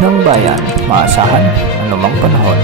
ng bayan, maasahan anumang panahon.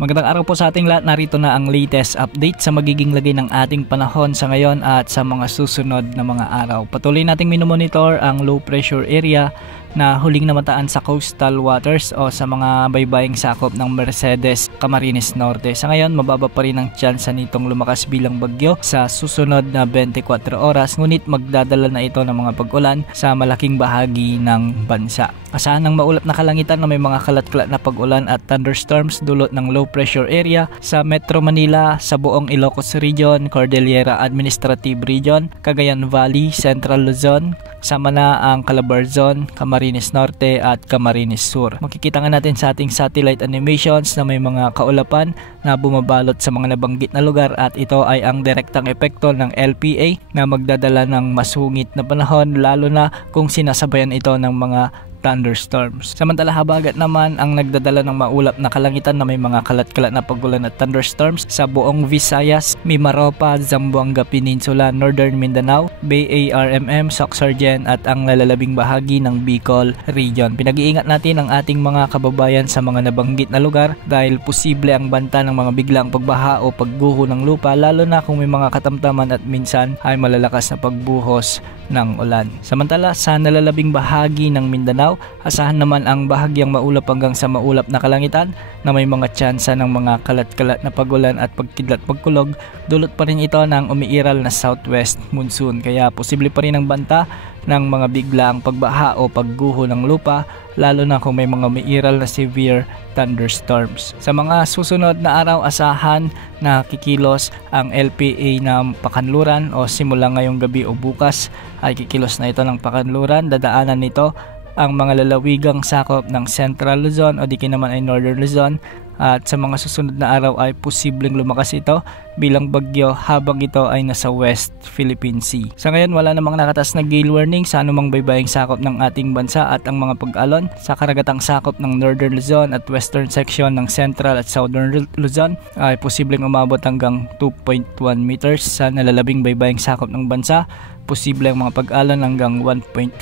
Magandang araw po sa ating lahat. Narito na ang latest update sa magiging lagay ng ating panahon sa ngayon at sa mga susunod na mga araw. Patuloy nating minomonitor ang low pressure area na huling namataan sa coastal waters o sa mga baybaying sakop ng Mercedes, Camarines Norte. Sa ngayon, mababa pa rin ang tsansa nitong lumakas bilang bagyo sa susunod na 24 oras, ngunit magdadala na ito ng mga pag-ulan sa malaking bahagi ng bansa. Asahan ng maulap na kalangitan na may mga kalat-kalat na pag-ulan at thunderstorms dulot ng low pressure area sa Metro Manila, sa buong Ilocos Region, Cordillera Administrative Region, Cagayan Valley, Central Luzon, sama na ang Calabarzon, Camarines Norte at Camarines Sur. Makikita nga natin sa ating satellite animations na may mga kaulapan na bumabalot sa mga nabanggit na lugar at ito ay ang direktang epekto ng LPA na magdadala ng masungit na panahon, lalo na kung sinasabayan ito ng mga thunderstorms. Samantala, habagat naman ang nagdadala ng maulap na kalangitan na may mga kalat-kalat na pag-ulan at thunderstorms sa buong Visayas, Mimaropa, Zamboanga Peninsula, Northern Mindanao, BARMM, Soxargen at ang lalalabing bahagi ng Bicol Region. Pinag-iingat natin ang ating mga kababayan sa mga nabanggit na lugar dahil posible ang banta ng mga biglaang pagbaha o pagguho ng lupa, lalo na kung may mga katamtaman at minsan ay malalakas na pagbuhos ng ulan. Samantala, sa nalalabing bahagi ng Mindanao, asahan naman ang bahagyang maulap hanggang sa maulap na kalangitan na may mga tsansa ng mga kalat-kalat na pagulan at pagkidlat pagkulog. Dulot pa rin ito ng umiiral na southwest monsoon, kaya posible pa rin ang banta ng mga biglaang pagbaha o pagguho ng lupa, lalo na kung may mga umiiral na severe thunderstorms. Sa mga susunod na araw, asahan na kikilos ang LPA ng Pakanluran o simula ngayong gabi o bukas ay kikilos na ito ng Pakanluran. Dadaanan nito ang mga lalawigang sakop ng Central Luzon o di naman ay Northern Luzon, at sa mga susunod na araw ay posibleng lumakas ito bilang bagyo habang ito ay nasa West Philippine Sea. Sa ngayon, wala namang nakatas na gale warning sa anumang baybaying sakop ng ating bansa at ang mga pag-alon sa karagatang sakop ng Northern Luzon at western section ng Central at Southern Luzon ay posibleng umabot hanggang 2.1 meters. Sa nalalabing baybaying sakop ng bansa, posible ang mga pag-alon hanggang 1.5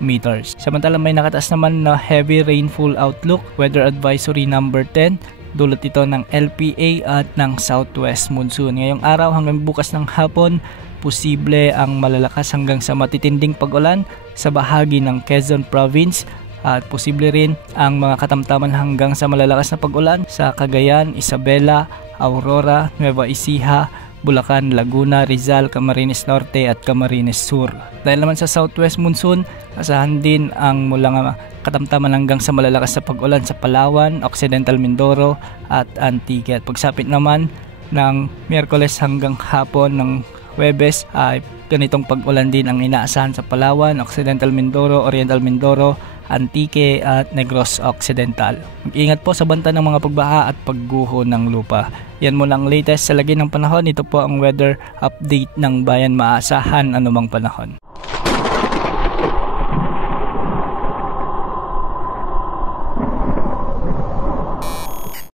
meters. Samantalang may nakataas naman na heavy rainfall outlook, weather advisory number 10, dulot ito ng LPA at ng southwest monsoon. Ngayong araw hanggang bukas ng hapon, posible ang malalakas hanggang sa matitinding pag-ulan sa bahagi ng Quezon Province at posible rin ang mga katamtaman hanggang sa malalakas na pag-ulan sa Cagayan, Isabela, Aurora, Nueva Ecija, Bulacan, Laguna, Rizal, Camarines Norte at Camarines Sur. Dahil naman sa southwest monsoon, asahan din ang mulang katamtaman hanggang sa malalakas na pag-ulan sa Palawan, Occidental Mindoro at Antique. At pagsapit naman ng Miyerkules hanggang hapon ng Huwebes ay ganitong pag-ulan din ang inaasahan sa Palawan, Occidental Mindoro, Oriental Mindoro, Antique at Negros Occidental. Mag-ingat po sa banta ng mga pagbaha at pagguho ng lupa. Yan muna ang latest sa lagay ng panahon. Ito po ang weather update ng bayan, maasahan anumang panahon.